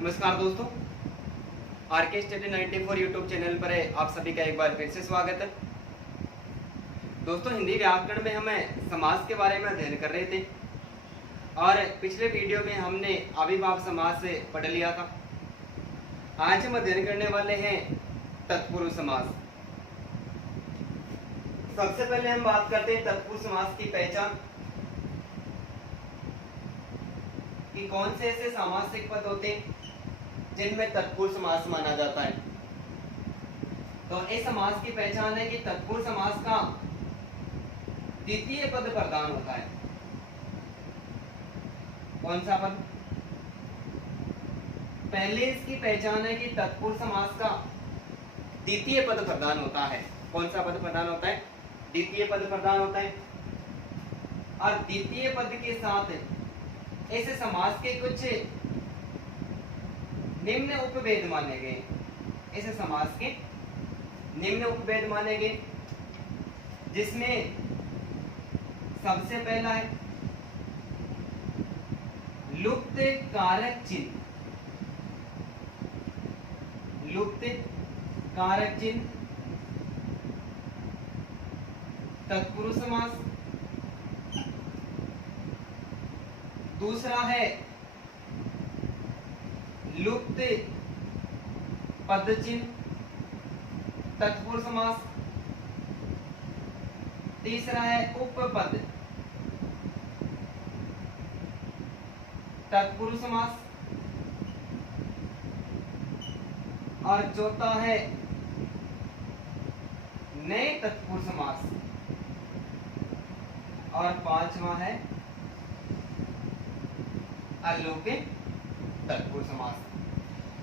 नमस्कार दोस्तों, R K study 94 YouTube channel पर आप सभी का एक बार फिर से स्वागत है। दोस्तों, हिंदी व्याकरण में हमें समास के बारे में अध्ययन कर रहे थे और पिछले वीडियो में हमने अविभाव समास से पढ़ लिया था। आज हम अध्ययन करने वाले हैं तत्पुरुष समास। सबसे पहले हम बात करते हैं तत्पुरुष समास की पहचान कि कौन से ऐसे सामासिक पद होते हैं जिनमें तत्पुरुष समास माना जाता है। तो इस समास की पहचान है कि तत्पुरुष समास का द्वितीय पद प्रधान होता है। कौन सा पद? पहले इसकी पहचान है कि तत्पुरुष समास का द्वितीय पद प्रधान होता है। कौन सा पद प्रधान होता है? द्वितीय पद प्रधान होता है। और द्वितीय पद के साथ ऐसे समास के कुछ निम्न उपभेद माने गए। ऐसे समास के निम्न उपभेद माने गए, जिसमें सबसे पहला है लुप्त कारक चिन्ह। लुप्त कारक चिन्ह तत्पुरुष समास। दूसरा है लुप्त पद चिन्ह तत्पुरुष समास। तीसरा है उपपद तत्पुरुष समास। और चौथा है नए तत्पुरुष समास। और पांचवा है अलौकिक तत्पुरुष समास।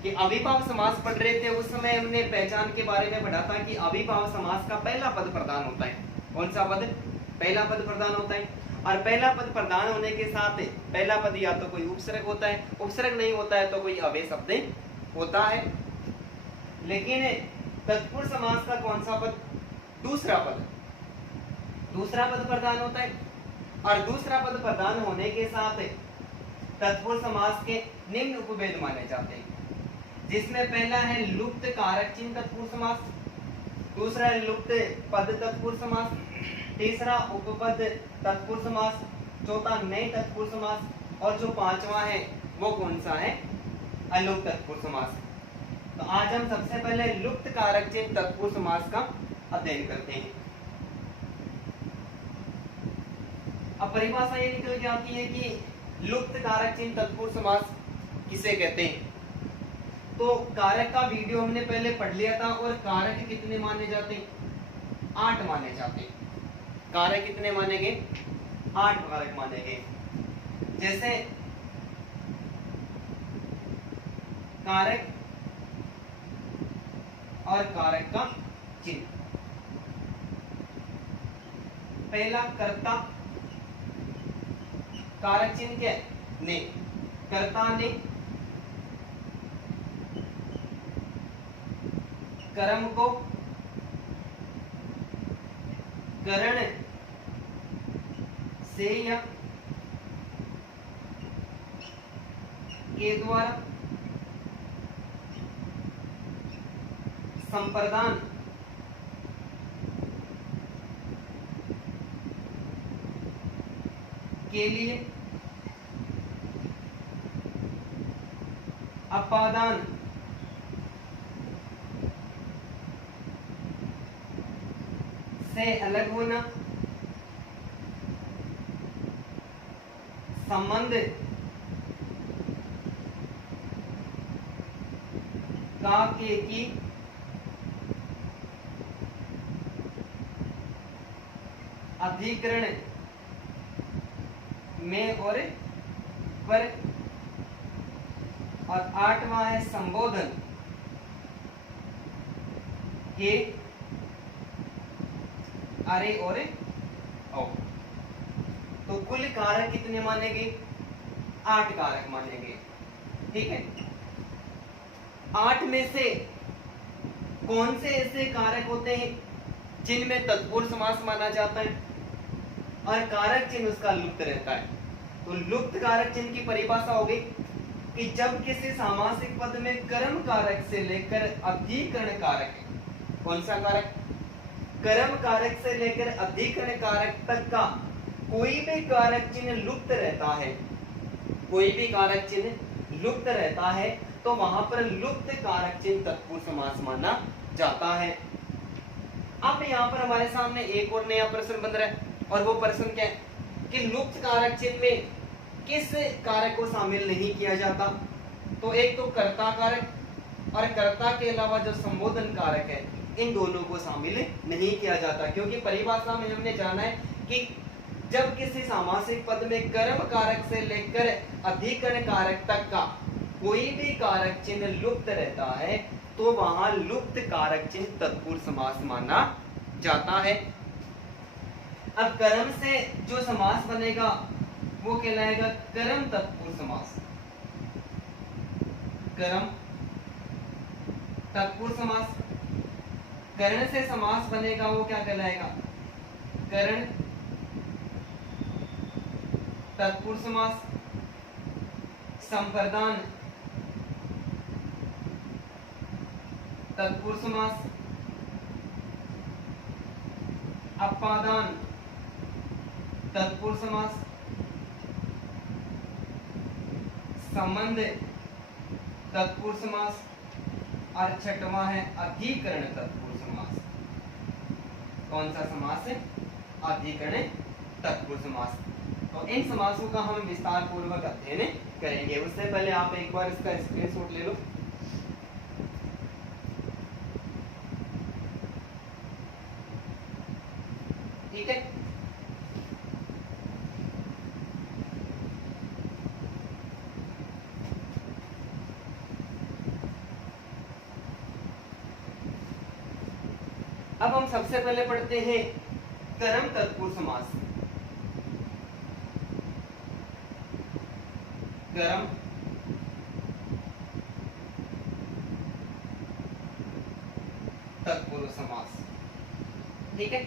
कि अविभाव समास पढ़ रहे थे उस समय हमने पहचान के बारे में पढ़ा था कि अविभाव समास का पहला पद प्रधान होता है। कौन सा पद? पहला पद प्रधान होता है। और पहला पद प्रधान होने के साथ पहला पद या तो कोई उपसर्ग होता है, उपसर्ग नहीं होता है तो कोई अव्यय शब्द होता है। लेकिन तत्पुरुष समास का कौन सा पद? दूसरा पद। दूसरा पद प्रधान होता है। और दूसरा पद प्रधान होने के साथ तत्पुरुष समास के निम्न उपभेद माने जाते हैं, जिसमें पहला है लुप्त कारक चिन्ह तत्पुरुष समास। दूसरा है लुप्त पद तत्पुरुष समास। तीसरा उपपद तत्पुरुष समास। चौथा नए तत्पुरुष समास। और जो पांचवा है वो कौन सा है? अलौकिक तत्पुरुष समास। तो आज हम सबसे पहले लुप्त कारक चिन्ह तत्पुरुष समास का अध्ययन करते हैं। अब परिभाषा ये निकल के आती है कि लुप्त कारक चिन्ह तत्पुरुष समास किसे कहते हैं। तो कारक का वीडियो हमने पहले पढ़ लिया था। और कारक कितने माने जाते हैं? 8 माने जाते हैं। कारक कितने माने गए? 8 कारक माने गए। जैसे कारक और कारक का चिन्ह। पहला कर्ता। कारक चिन्ह क्या है? ने। कर्ता ने कर्म को करण से या के द्वारा संप्रदान के लिए अपादान से अलग होना, संबंध का के की अधिकरण में और पर। और 8वां है संबोधन के अरे और ओ। तो कुल कारक कितने माने गए? 8 कारक माने गए। ठीक है। 8 में से कौन से ऐसे कारक होते हैं जिनमें तत्पुरुष समास माना जाता है और कारक चिन्ह उसका लुप्त रहता है। तो लुप्त कारक चिन्ह की परिभाषा हो गई कि जब किसी सामासिक पद में कर्म कारक से लेकर अधिकरण कारक, कौन सा कारक, कर्म कारक से लेकर अधिकरण कारक तक का कोई भी कारक चिन्ह लुप्त रहता है, कोई भी कारक चिन्ह लुप्त रहता है, तो वहां पर लुप्त कारक चिन्ह तत्पुरुष समास माना जाता है। अब यहाँ पर हमारे सामने एक और नया प्रश्न बन रहा है, और वो प्रश्न क्या है कि लुप्त कारक चिन्ह में किस कारक को शामिल नहीं किया जाता। तो एक तो कर्ता कारक और कर्ता के अलावा जो संबोधन कारक है, इन दोनों को शामिल नहीं किया जाता, क्योंकि परिभाषा में हमने जाना है कि जब किसी सामासिक पद में कर्म कारक से लेकर अधिकरण कारक तक का कोई भी कारक चिन्ह लुप्त रहता है, तो वहां लुप्त कारक चिन्ह तत्पुरुष समास माना जाता है। अब कर्म से जो समास बनेगा वो कहलाएगा कर्म तत्पुरुष समास, कर्म तत्पुरुष समास। कर्ण से समास बनेगा वो क्या कहलाएगा, कर्ण तत्पुरुष समास। संप्रदान तत्पुरुष समास, अपादान तत्पुरुष समास, संबंध तत्पुरुष समास, और छठवां है अधिकरण तत्पुरुष समास। कौन सा समास है, अधिकरण तत्पुरुष समास। तो इन समासों का हम विस्तार पूर्वक अध्ययन करेंगे। उससे पहले आप एक बार इसका स्क्रीनशॉट ले लो। ठीक है, अब हम सबसे पहले पढ़ते हैं कर्म तत्पुरुष समास। कर्म तत्पुरुष समास। ठीक है,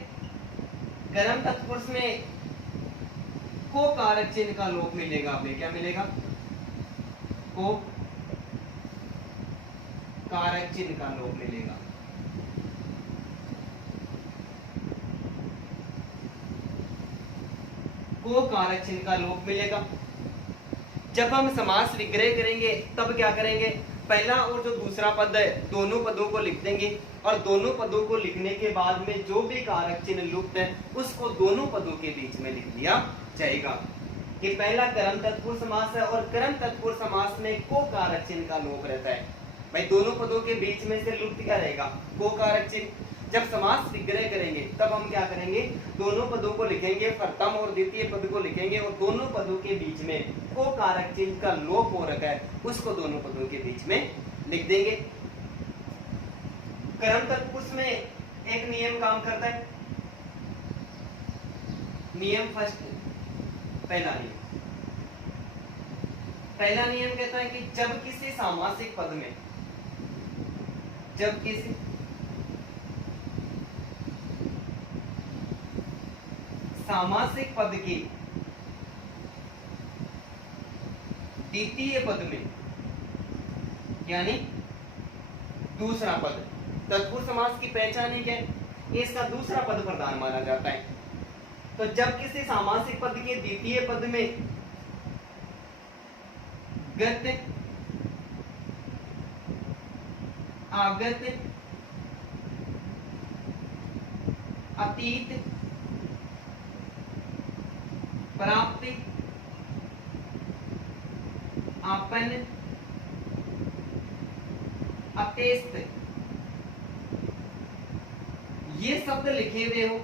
कर्म तत्पुरुष में को कारक चिन्ह का लोप मिलेगा, हमें क्या मिलेगा, को कारक चिन्ह का लोप मिलेगा। को कारक चिन्ह का लोप मिलेगा। जब हम समास विग्रह करेंगे तब क्या करेंगे, पहला और जो दूसरा पद है दोनों पदों को लिख देंगे, और दोनों पदों को लिखने के बाद में जो भी कारक चिन्ह लुप्त है उसको दोनों पदों के बीच में लिख दिया जाएगा। कि पहला कर्म तत्पुरुष समास है, और कर्म तत्पुरुष समास में को कारक चिन्ह का लोप रहता है। भाई दोनों पदों के बीच में से लुप्त क्या रहेगा, को कारक चिन्ह। जब समास विग्रह करेंगे तब हम क्या करेंगे, दोनों पदों को लिखेंगे, प्रथम और द्वितीय पद को लिखेंगे, और दोनों पदों के बीच में को कारक चिन्ह का लोप हो रखा है उसको दोनों पदों के बीच में लिख देंगे। कर्म तत्पुरुष में एक नियम काम करता है, नियम फर्स्ट, पहला नियम कहता है कि जब किसी सामासिक पद में, जब किसी सामासिक पद की द्वितीय पद में, यानी दूसरा पद, तत्पुरुष समास की पहचान ही क्या है, इसका दूसरा पद प्रधान माना जाता है। तो जब किसी सामासिक पद के द्वितीय पद में गत, आगत, अतीत, प्राप्ति, आपन, अतेस्त, ये शब्द लिखे हुए हो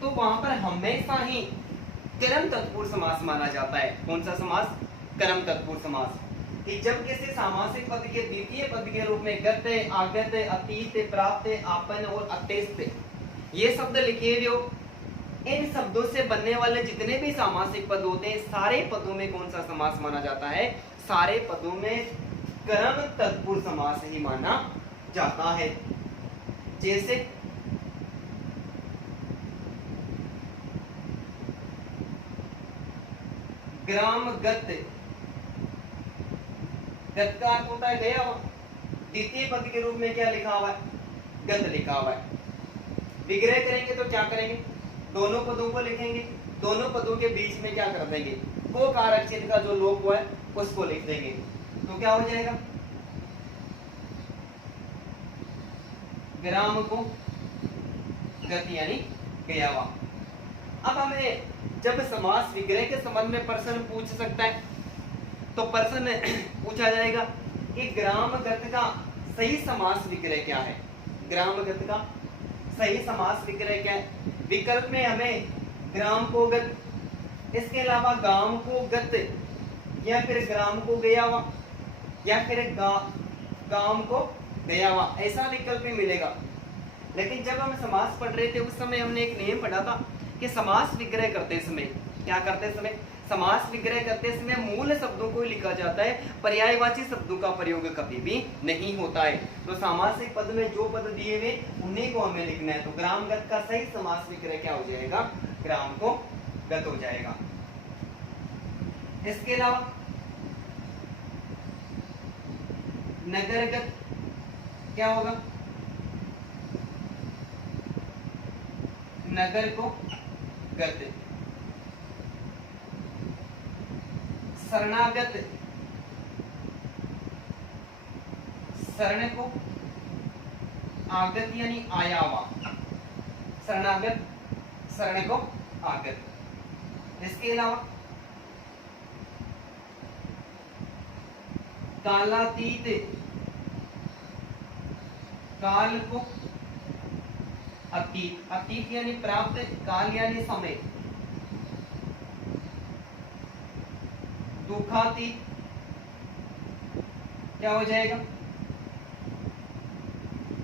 तो वहां पर हमेशा ही कर्म तत्पुरुष समास माना जाता है। कौन सा समास, कर्म तत्पुरुष समास। कि जब किसी सामासिक पद के द्वितीय पद के रूप में गत, आगत, अतीत, प्राप्त, आपन और अतेस्त ये शब्द लिखे हुए हो, इन शब्दों से बनने वाले जितने भी सामासिक पद होते हैं सारे पदों में कौन सा समास माना जाता है, सारे पदों में कर्म तत्पुरुष समास ही माना जाता है। जैसे ग्रामगत, गत का अर्थ होता है गया हुआ। द्वितीय पद के रूप में क्या लिखा हुआ है? गत लिखा हुआ है। विग्रह करेंगे तो क्या करेंगे? दोनों पदों को लिखेंगे, दोनों पदों के बीच में क्या कर देंगे? को कारक चिन्ह का जो लोप हुआ है उसको लिख देंगे। तो क्या हो जाएगा? ग्राम को गति यानी गया हुआ। अब हमें जब समास विग्रह के संबंध में प्रश्न पूछ सकता है तो प्रश्न पूछा जाएगा कि ग्रामगत का सही समास विग्रह क्या है? ग्रामगत का सही समास विग्रह क्या है? विकल्प में हमें ग्राम को गत, इसके अलावा गांव को गत, या फिर ग्राम को गया हुआ, या फिर गांव को गया हुआ, ऐसा विकल्प भी मिलेगा। लेकिन जब हम समास पढ़ रहे थे उस समय हमने एक नियम पढ़ा था कि समास विग्रह करते समय क्या करते समय? समास विग्रह करते समय मूल शब्दों को लिखा जाता है, पर्यायवाची शब्दों का प्रयोग कभी भी नहीं होता है। तो सामासिक पद में जो पद दिए हुए उन्हीं को हमें लिखना है। तो ग्रामगत का सही समास विग्रह क्या हो जाएगा? ग्राम को गत हो जाएगा। इसके अलावा नगरगत क्या होगा? नगर को गत। शरणागत, शरण को आगत यानी आया हुआ, शरणागत शरण को आगत। इसके अलावा कालातीत, काल को अतीत, अतीत यानी प्राप्त, काल यानी समय। दुखातीत क्या हो जाएगा?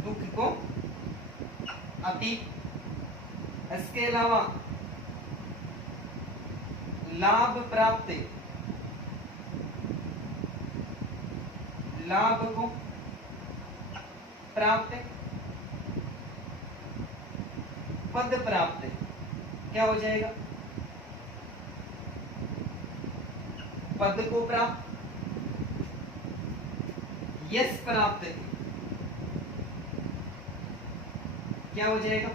दुख को अतीत। इसके अलावा लाभ प्राप्त, लाभ को प्राप्त। पद प्राप्त क्या हो जाएगा? पद को प्राप्त। यश प्राप्त क्या हो जाएगा?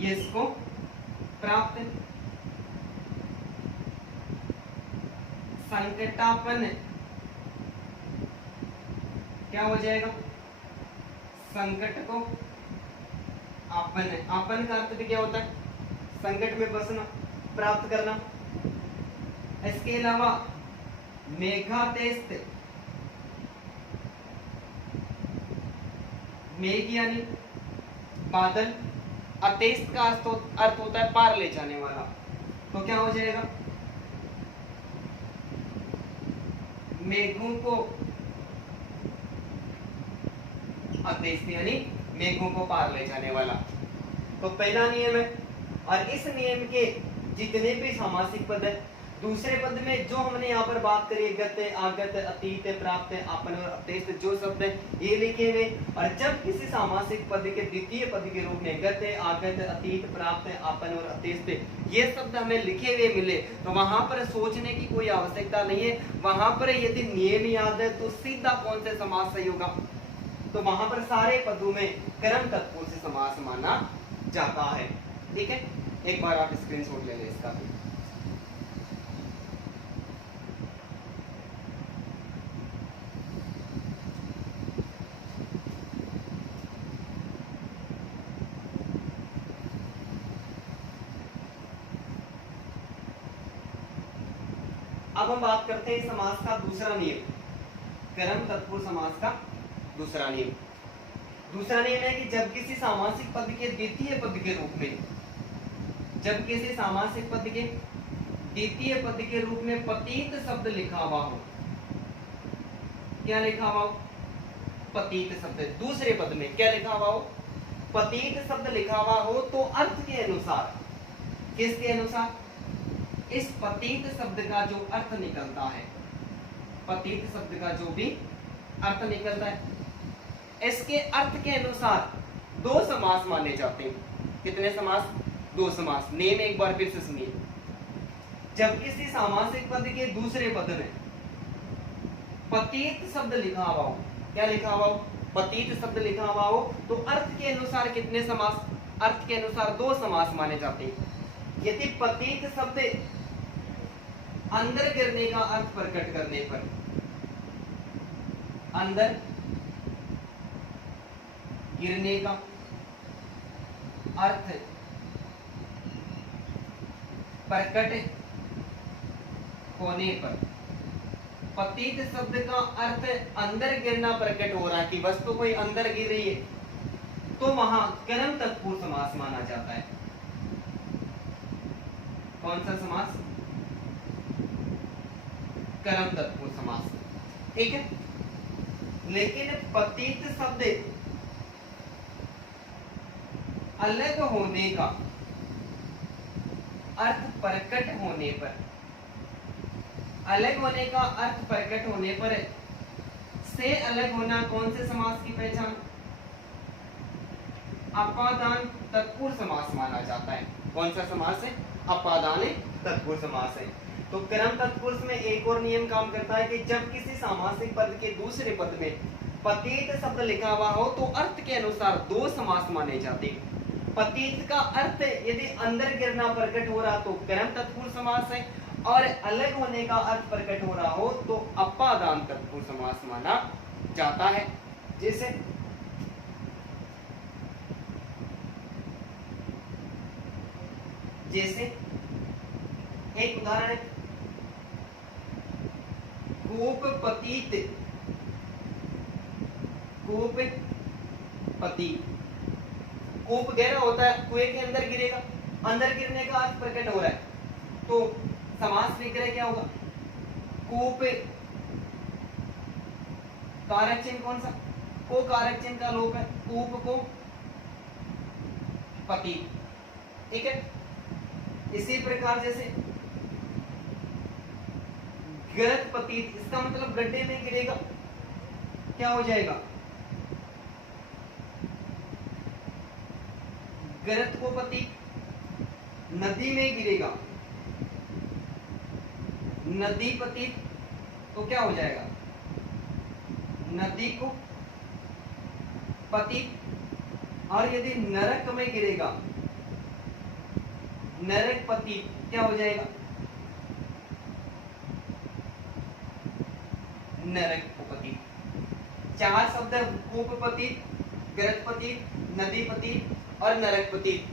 यश को प्राप्त। संकटापन क्या हो जाएगा? संकट को आपन। आपन का अर्थ भी क्या होता है? संकट में बसना, प्राप्त करना। इसके अलावा मेघातेस्त, मेघ यानी बादल, अतेस्त का अर्थ होता है पार ले जाने वाला। तो क्या हो जाएगा? मेघों को अतेस्त यानी मेघों को पार ले जाने वाला। तो पहला नियम है। और इस नियम के जितने भी सामासिक पद है, दूसरे पद में जो हमने यहाँ पर बात करी, गत, आगत, अतीत, प्राप्त, आपन और अतेस्त, जो शब्द है ये लिखे हुए। और जब किसी सामासिक पद के द्वितीय पद के रूप में गत, आगत, अतीत, प्राप्त, आपन और अतेस्त ये शब्द हमें लिखे हुए मिले तो वहां पर सोचने की कोई आवश्यकता नहीं है। वहां पर यदि नियम याद है तो सीधा कौन से समास सही होगा? तो वहां पर सारे पदों में कर्म तत्पुरुष से समास माना जाता है। ठीक है, एक बार आप स्क्रीनशॉट ले लें इसका भी। अब हम बात करते हैं समास का दूसरा नियम, कर्म तत्पुरुष समास का दूसरा नियम। दूसरा नियम है कि जब किसी सामासिक पद के द्वितीय पद के रूप में, जब किसी सामासिक पद के द्वितीय पद के रूप में पतित शब्द लिखा हुआ हो, क्या लिखा हुआ हो? पतित शब्द। दूसरे पद में क्या लिखा हुआ हो? पतित शब्द लिखा हुआ हो तो अर्थ के अनुसार, किसके अनुसार? इस पतित शब्द का जो अर्थ निकलता है, पतित शब्द का जो भी अर्थ निकलता है, इसके अर्थ के अनुसार दो समास माने जाते हैं। कितने समास? दो समास। नेम एक बार फिर से सुनिए। जब किसी सामासिक पद के दूसरे पद में पतित शब्द लिखा हुआ हो, क्या लिखा हुआ हो, पतित शब्द लिखा हुआ हो, तो अर्थ के अनुसार कितने समास, अर्थ के अनुसार 2 समास माने जाते हैं। यदि पतित शब्द अंदर गिरने का अर्थ प्रकट करने पर, अंदर गिरने का अर्थ प्रकट होने पर, पतित शब्द का अर्थ अंदर गिरना प्रकट हो रहा है कि वस्तु कोई अंदर गिर रही है, तो वहां कर्म तत्पुरुष समास माना जाता है। कौन सा समास? कर्म तत्पुरुष समास, ठीक है। लेकिन पतित शब्द अलग होने का अर्थ प्रकट होने पर, अलग होने का अर्थ प्रकट होने पर से अलग होना कौन से समास की पहचान? अपादान तत्पुरुष समास माना जाता है। कौन सा समास है? अपादान तत्पुरुष समास है। तो कर्म तत्पुरुष में एक और नियम काम करता है कि जब किसी सामासिक पद के दूसरे पद में पतित शब्द लिखा हुआ हो तो अर्थ के अनुसार 2 समास माने जाते हैं। पतित का अर्थ यदि अंदर गिरना प्रकट हो रहा तो कर्म तत्पुरुष समास है, और अलग होने का अर्थ प्रकट हो रहा हो तो अपादान तत्पुरुष समास माना जाता है। जैसे जैसे एक उदाहरण है, कूप पतित, कूप पतित, कूप गहरा होता है, कुएं के अंदर गिरेगा, अंदर गिरने का अर्थ प्रकट हो रहा है, तो समास विग्रह क्या होगा? कूप, कारक चिन्ह कौन सा? को कारक चिन्ह का लोप है, कूप को पतित, ठीक है। इसी प्रकार जैसे गरत पतित, इसका मतलब गड्ढे में गिरेगा, क्या हो जाएगा? गरत को पतित, नदी में गिरेगा, नदी पतित, तो क्या हो जाएगा? नदी को पतित। और यदि नरक में गिरेगा, नरक पतित, क्या हो जाएगा? नरक पतित। 4 शब्द, कूप पतित, गरत पतित, नदी पतित और नरक पतित,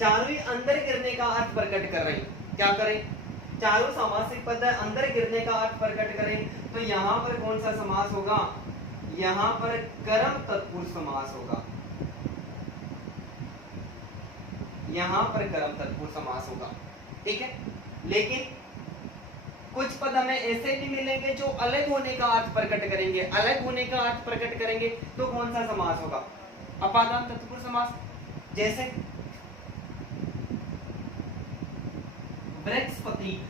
चारों ही अंदर गिरने का अर्थ प्रकट कर रहे हैं। क्या करें? चारों सामासिक पद अंदर गिरने का अर्थ प्रकट करें, तो यहां पर कौन सा समास होगा? यहां पर कर्म तत्पुरुष समास होगा, यहां पर कर्म तत्पुरुष समास होगा, ठीक है। लेकिन कुछ पद हमें ऐसे भी मिलेंगे जो अलग होने का अर्थ प्रकट करेंगे, अलग होने का अर्थ प्रकट करेंगे, तो कौन सा समास होगा? अपादान तत्पुरुष समास। जैसे वृक्ष पतित,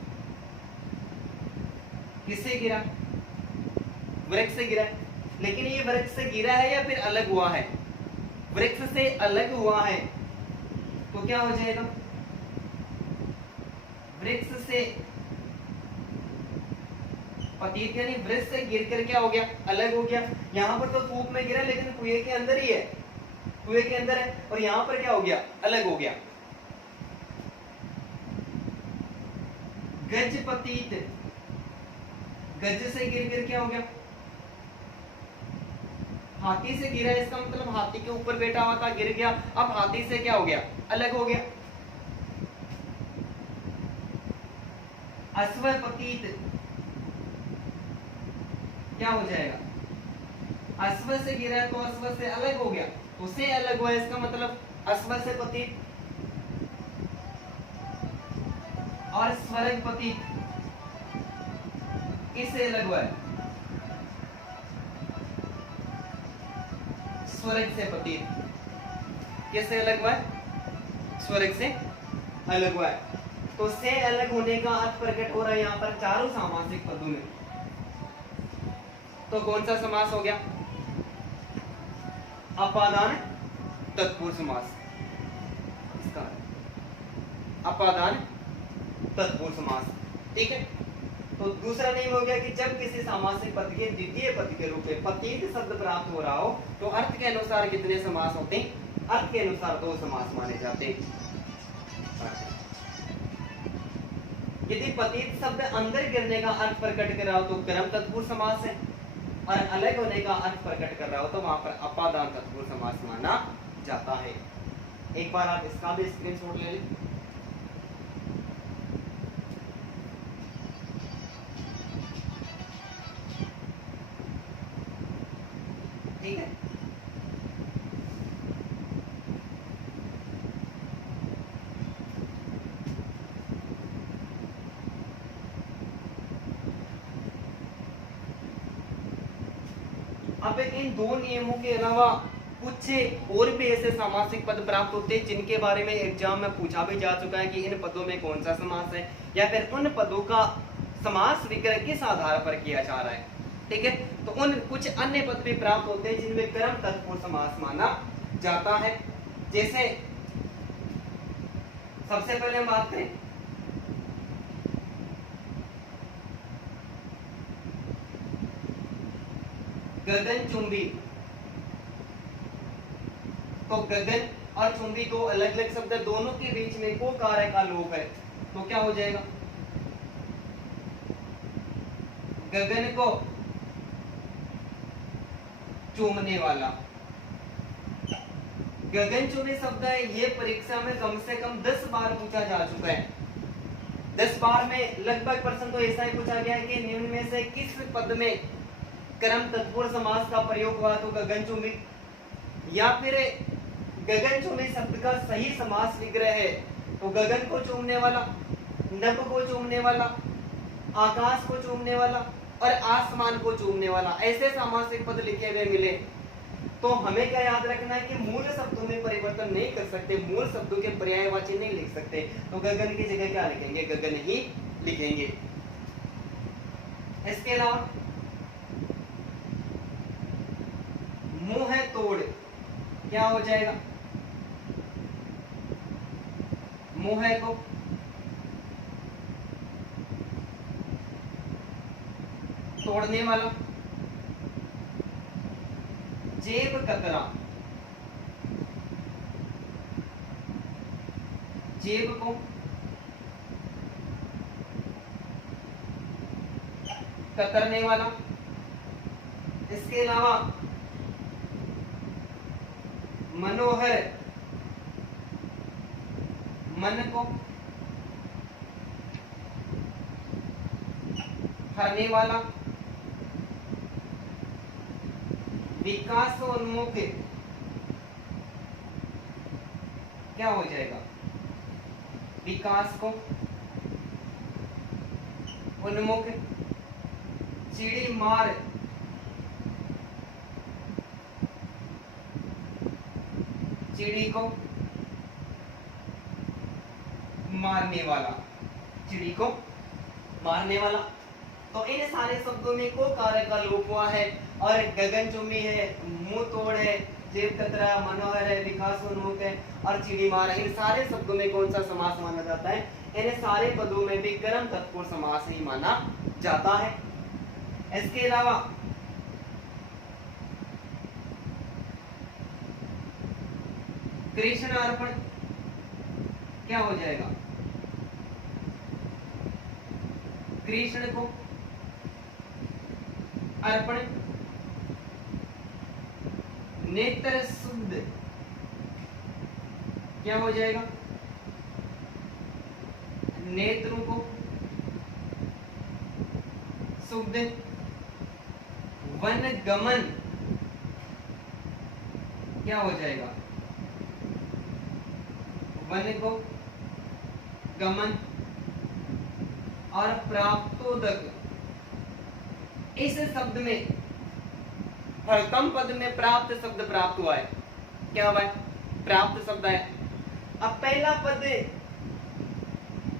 किससे गिरा? वृक्ष से गिरा, लेकिन ये वृक्ष से गिरा है या फिर अलग हुआ है? वृक्ष से अलग हुआ है, तो क्या हो जाएगा? वृक्ष से पतित यानी वृक्ष से गिरकर क्या हो गया? अलग हो गया। यहां पर तो कूप में गिरा लेकिन कुएं के अंदर ही है, कुएं के अंदर है, और यहां पर क्या हो गया? अलग हो गया। गज पतित, गज से गिर क्या हो गया? हाथी से गिरा, इसका मतलब हाथी के ऊपर बैठा हुआ था, गिर गया, अब हाथी से क्या हो गया? अलग हो गया। अश्व पतित, क्या हो जाएगा? अश्व से गिरा तो अश्व से अलग हो गया, उसे अलग हुआ, इसका मतलब अश्व से पतित। और स्वर्ग पतित, किससे अलग हुआ है? स्वर्ग से पतित, किससे अलग हुआ है? स्वर्ग से अलग हुआ है। तो से अलग होने का अर्थ प्रकट हो रहा है यहाँ पर चारों सामासिक पदों में। तो कौन सा समास हो गया? अपादान तत्पुरुष समास। इसका अपादान तत्पुरुष समास। ठीक है, तो दूसरा नियम हो गया कि जब किसी सामासिक पद के द्वितीय पद के रूप में पतित शब्द प्राप्त हो रहा हो तो अर्थ के अनुसार कितने समास होते हैं? अर्थ के अनुसार 2 समास माने जाते हैं। यदि पतित शब्द अंदर गिरने का अर्थ प्रकट कर रहा हो तो क्रम तत्पुरुष समास है, और अलग होने का अर्थ प्रकट कर रहा हो तो वहां पर अपादान तत्पुरुष समास माना जाता है। एक बार आप इसका भी स्क्रीनशॉट ले लें। ठीक है, अब इन 2 नियमों के अलावा कुछ और भी ऐसे सामासिक पद प्राप्त होते हैं जिनके बारे में एग्जाम में पूछा भी जा चुका है कि इन पदों में कौन सा समास है, या फिर उन पदों का समास विग्रह किस आधार पर किया जा रहा है। ठीक है, तो उन कुछ अन्य पद भी प्राप्त होते हैं जिनमें क्रम तत्पुरुष समास माना जाता है। जैसे सबसे पहले हम बात करें गगनचुंबी, तो गगन और चुंबी दो अलग अलग शब्द, दोनों के बीच में को कार्य का लोप है, तो क्या हो जाएगा? गगन को चूमने वाला। गगनचुंबी शब्द है, ये परीक्षा में कम से कम 10 बार पूछा जा चुका है। 10 बार में लगभग प्रश्न तो ऐसा ही पूछा गया है कि निम्न में से किस पद में क्रम तत्पुरुष समास का प्रयोग हुआ, तो गगनचुंबी, या फिर गगनचुंबी शब्द का सही समास विग्रह है तो गगन को चूमने वाला, नभ को चूमने वाला, आकाश को चूमने वाला और आसमान को चूमने वाला, ऐसे सामासिक पद लिखे हुए मिले। तो हमें क्या याद रखना है कि मूल शब्दों में परिवर्तन नहीं कर सकते, मूल शब्दों के पर्यायवाची नहीं लिख सकते, तो गगन की जगह क्या लिखेंगे? गगन ही लिखेंगे। इसके अलावा मुंह है तोड़, क्या हो जाएगा? मुंह है को तोड़ने वाला। जेब कतरा, जेब को कतरने वाला। इसके अलावा मनोहर, मन को हरने वाला। विकासोन्मुख, क्या हो जाएगा? विकास को उन्मुख। चिड़ी मार, चिड़ी को मारने वाला, चिड़ी को मारने वाला। तो इन सारे शब्दों में को कार्य का लोप हुआ है, और गगनचुंबी है, मुंह तोड़ है, जेब कतरा, मनोहर है, विकासोन्मुख है और चिड़ी मार है। इन सारे शब्दों में कौन सा समास माना जाता है? इन सारे पदों में भी क्रम तत्पुरुष समास ही माना जाता है। इसके अलावा कृष्ण अर्पण, क्या हो जाएगा? कृष्ण को अर्पण। नेत्र शुद्ध, क्या हो जाएगा? नेत्रों को शुद्ध। वन गमन, क्या हो जाएगा? वन को गमन। और प्राप्तोदक, इस शब्द में प्रथम पद में प्राप्त शब्द प्राप्त हुआ है, क्या हुआ है? प्राप्त शब्द है। अब पहला पद,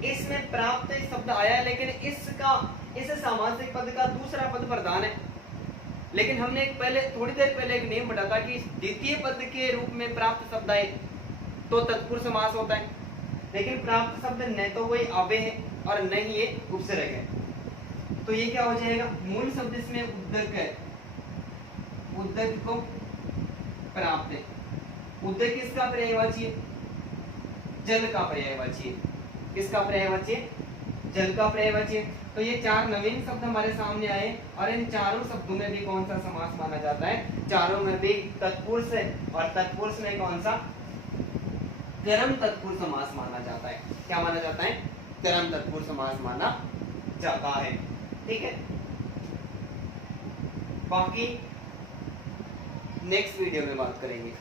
इसमें प्राप्त शब्द आया है, लेकिन इस सामासिक पद का दूसरा पद प्रधान है। लेकिन हमने पहले थोड़ी देर पहले एक नियम पढ़ा था कि द्वितीय पद के रूप में प्राप्त शब्द आए तो तत्पुरुष समास होता है, लेकिन प्राप्त शब्द न तो वही अव्यय है और न ही ये उपसर्ग है, तो ये क्या हो जाएगा, मूल शब्द इसमें उद्दक है, उद्दक को प्राप्त है। उद्दक किसका पर्यायवाची है, जल का पर्यायवाची है। किसका पर्यायवाची है, जल का पर्यायवाची है। तो ये चार नवीन शब्द हमारे सामने आए और इन चारों शब्दों में भी कौन सा समास माना जाता है, चारों में भी तत्पुरुष है, और तत्पुरुष में कौन सा, कर्म तत्पुरुष समास माना जाता है। क्या माना जाता है, कर्म तत्पुरुष समास माना जाता है। ठीक है, बाकी नेक्स्ट वीडियो में बात करेंगे।